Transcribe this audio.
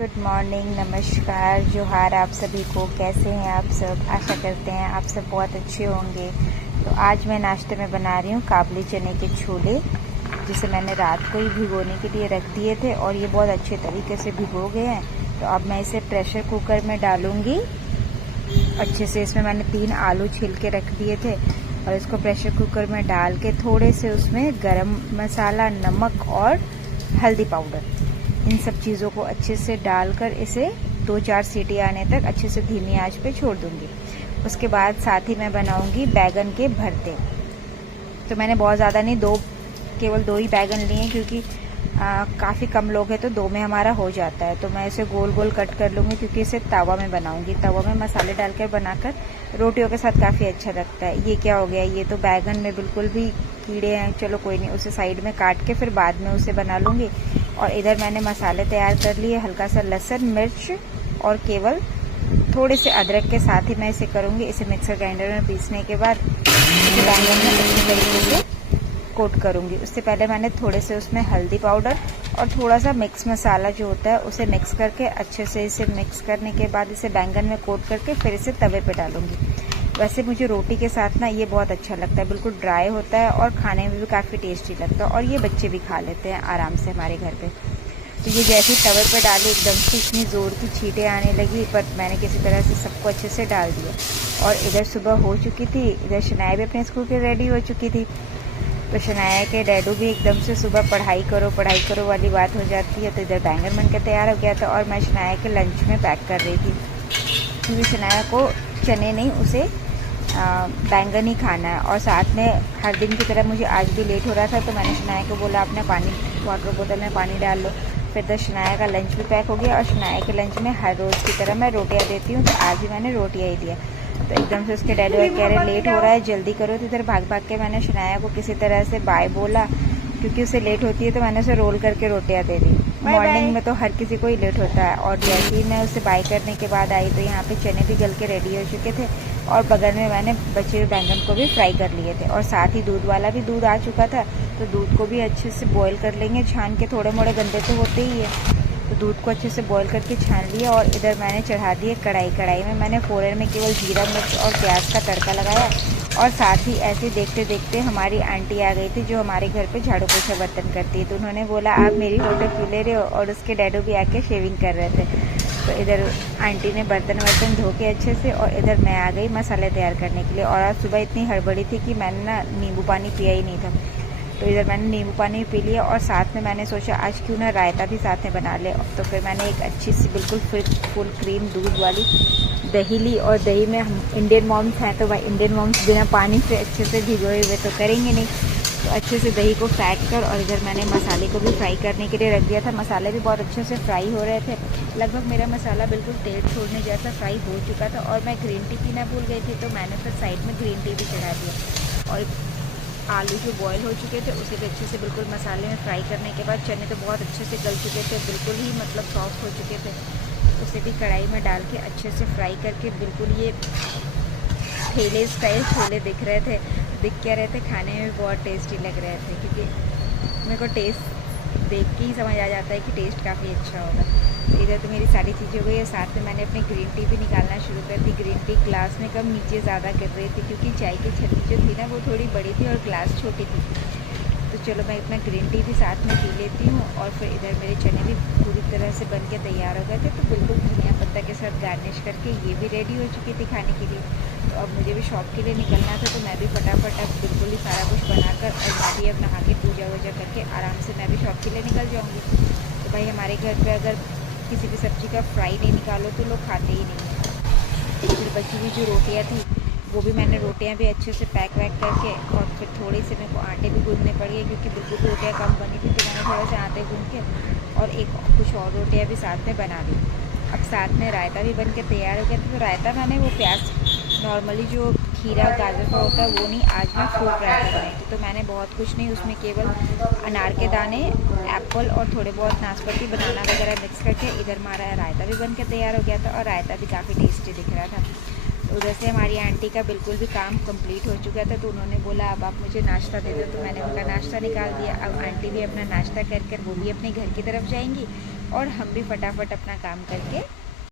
Good morning, नमस्कार, जोहार आप सभी को। कैसे हैं आप सब? आशा करते हैं आप सब बहुत अच्छे होंगे। तो आज मैं नाश्ते में बना रही हूँ काबुली चने के छोले, जिसे मैंने रात को ही भिगोने के लिए रख दिए थे और ये बहुत अच्छे तरीके से भिगो गए हैं। तो अब मैं इसे प्रेशर कुकर में डालूंगी अच्छे से। इसमें मैंने 3 आलू छील के रख दिए थे और इसको प्रेशर कुकर में डाल के थोड़े से उसमें गरम मसाला, नमक और हल्दी पाउडर, इन सब चीज़ों को अच्छे से डालकर इसे 2-4 सीटी आने तक अच्छे से धीमी आंच पे छोड़ दूंगी। उसके बाद साथ ही मैं बनाऊंगी बैगन के भरते। तो मैंने बहुत ज़्यादा नहीं, केवल 2 ही बैगन लिए क्योंकि काफ़ी कम लोग हैं तो 2 में हमारा हो जाता है। तो मैं इसे गोल गोल कट कर लूँगी क्योंकि इसे तवा में बनाऊंगी। तवा में मसाले डालकर बनाकर रोटियों के साथ काफ़ी अच्छा लगता है। ये क्या हो गया, ये तो बैगन में बिल्कुल भी कीड़े हैं। चलो कोई नहीं, उसे साइड में काट के फिर बाद में उसे बना लूँगी। और इधर मैंने मसाले तैयार कर लिए, हल्का सा लहसुन, मिर्च और केवल थोड़े से अदरक के साथ ही मैं इसे करूँगी। इसे मिक्सर ग्राइंडर में पीसने के बाद इसे बैंगन में अच्छे तरीके से कोट करूँगी। उससे पहले मैंने थोड़े से उसमें हल्दी पाउडर और थोड़ा सा मिक्स मसाला जो होता है उसे मिक्स करके अच्छे से इसे मिक्स करने के बाद इसे बैंगन में कोट करके फिर इसे तवे पे डालूंगी। वैसे मुझे रोटी के साथ ना ये बहुत अच्छा लगता है, बिल्कुल ड्राई होता है और खाने में भी काफ़ी टेस्टी लगता है और ये बच्चे भी खा लेते हैं आराम से हमारे घर पे। तो ये जैसे ही तवे पे डाली एकदम से इतनी ज़ोर की छींटें आने लगी, पर मैंने किसी तरह से सबको अच्छे से डाल दिया। और इधर सुबह हो चुकी थी, इधर शनाया भी अपने स्कूल के रेडी हो चुकी थी। तो शनाया के डैडू भी एकदम से सुबह पढ़ाई करो वाली बात हो जाती है। तो इधर बैंगन बन के तैयार हो गया था और मैं शनाया के लंच में पैक कर रही थी क्योंकि शनाया को चने नहीं, उसे बैंगन ही खाना है। और साथ में हर दिन की तरह मुझे आज भी लेट हो रहा था तो मैंने शनाया को बोला अपने वाटर बोतल में पानी डाल लो। फिर तो शनाया का लंच भी पैक हो गया और शनाया के लंच में हर रोज़ की तरह मैं रोटियां देती हूँ, तो आज भी मैंने रोटियां ही दिया। तो एकदम से उसके डैडी कह रहे लेट हो रहा है, जल्दी करो। तो इधर भाग भाग के मैंने शनाया को किसी तरह से बाय बोला क्योंकि उसे लेट होती है, तो मैंने उसे रोल करके रोटियां दे दी। मॉर्निंग में तो हर किसी को ही लेट होता है। और जैसे ही मैं उसे बाय करने के बाद आई तो यहाँ पे चने भी गल के रेडी हो चुके थे और बगल में मैंने बचे हुए बैंगन को भी फ्राई कर लिए थे। और साथ ही दूध वाला भी दूध आ चुका था, तो दूध को भी अच्छे से बॉईल कर लेंगे, छान के। थोड़े मोड़े गंदे तो होते ही है, तो दूध को अच्छे से बॉईल करके छान लिया। और इधर मैंने चढ़ा दिए कढ़ाई में मैंने फोरन में केवल जीरा, मिर्च और प्याज का तड़का लगाया। और साथ ही ऐसे देखते देखते हमारी आंटी आ गई थी जो हमारे घर पे झाड़ू पोछा बर्तन करती है। तो उन्होंने बोला आप मेरी फोटो क्यों ले रहे हो, और उसके डैडू भी आके शेविंग कर रहे थे। तो इधर आंटी ने बर्तन धो के अच्छे से, और इधर मैं आ गई मसाले तैयार करने के लिए। और आज सुबह इतनी हड़बड़ी थी कि मैंने ना नींबू पानी पिया ही नहीं था। तो इधर मैंने नींबू पानी पी लिया और साथ में मैंने सोचा आज क्यों ना रायता भी साथ में बना ले। तो फिर मैंने एक अच्छी सी बिल्कुल फुल क्रीम दूध वाली दही ली। और दही में हम इंडियन मॉम्स हैं तो भाई इंडियन मॉम्स बिना पानी से अच्छे से भिगोए हुए तो करेंगे नहीं। तो अच्छे से दही को फैट कर, और इधर मैंने मसाले को भी फ्राई करने के लिए रख दिया था। मसाले भी बहुत अच्छे से फ्राई हो रहे थे, लगभग मेरा मसाला बिल्कुल तेल छोड़ने जैसा फ्राई हो चुका था। और मैं ग्रीन टी पीना भूल गई थी, तो मैंने फिर साइड में ग्रीन टी भी चढ़ा दिया। और आलू जो बॉईल हो चुके थे उसे भी अच्छे से बिल्कुल मसाले में फ्राई करने के बाद चने तो बहुत अच्छे से गल चुके थे, बिल्कुल ही मतलब सॉफ्ट हो चुके थे। उसे भी कढ़ाई में डाल के अच्छे से फ्राई करके बिल्कुल ये ठेले स्टाइल छोले दिख क्या रहे थे, खाने में भी बहुत टेस्टी लग रहे थे। क्योंकि मेरे को टेस्ट देख के ही समझ आ जाता है कि टेस्ट काफ़ी अच्छा होगा। तो इधर तो मेरी सारी चीज़ें हो गई है। साथ में मैंने अपनी ग्रीन टी भी निकालना शुरू कर दी। ग्रीन टी ग्लास में कम नीचे ज़्यादा गिर रही थी क्योंकि चाय की छन्नी जो थी ना वो थोड़ी बड़ी थी और ग्लास छोटी थी। तो चलो मैं अपना ग्रीन टी भी साथ में पी लेती हूँ। और फिर इधर मेरे चने भी पूरी तरह से बन के तैयार हो गए थे, तो बिल्कुल धनिया पत्ता के साथ गार्निश करके ये भी रेडी हो चुकी थी खाने के लिए। तो अब मुझे भी शॉप के लिए निकलना था, तो मैं भी फटाफट अब बिल्कुल ही सारा कुछ बनाकर और मैं भी अब नहा के पूजा वूजा करके आराम से मैं भी शॉप के लिए निकल जाऊँगी। तो भाई हमारे घर पर अगर किसी भी सब्ज़ी का फ्राई नहीं निकालो तो लोग खाते ही नहीं हैं। फिर बची हुई जो रोटियाँ थी वो भी मैंने रोटियां भी अच्छे से पैक वैक करके, और फिर थोड़ी से मेरे को आटे भी गूँधने पड़ गए क्योंकि बिल्कुल रोटियां कम बनी थी। तो मैंने थोड़ा सा आटे गूँध के और कुछ और रोटियां भी साथ में बना दी। अब साथ में रायता भी बन के तैयार हो गया था। तो रायता मैंने वो प्याज नॉर्मली जो खीरा गाजर का होता है वो नहीं, आज मैं फ्रूट रायता बनाई थी। तो मैंने बहुत कुछ नहीं, उसमें केवल अनार के दाने, एप्पल और थोड़े बहुत नाशपाती, बनाना वगैरह मिक्स करके इधर हमारा रायता भी बन के तैयार हो गया था। और रायता भी काफ़ी टेस्टी दिख रहा था। उधर से हमारी आंटी का बिल्कुल भी काम कंप्लीट हो चुका था, तो उन्होंने बोला अब आप मुझे नाश्ता दे दो। तो मैंने उनका नाश्ता निकाल दिया। अब आंटी भी अपना नाश्ता कर कर वो भी अपने घर की तरफ जाएंगी और हम भी फटाफट अपना काम करके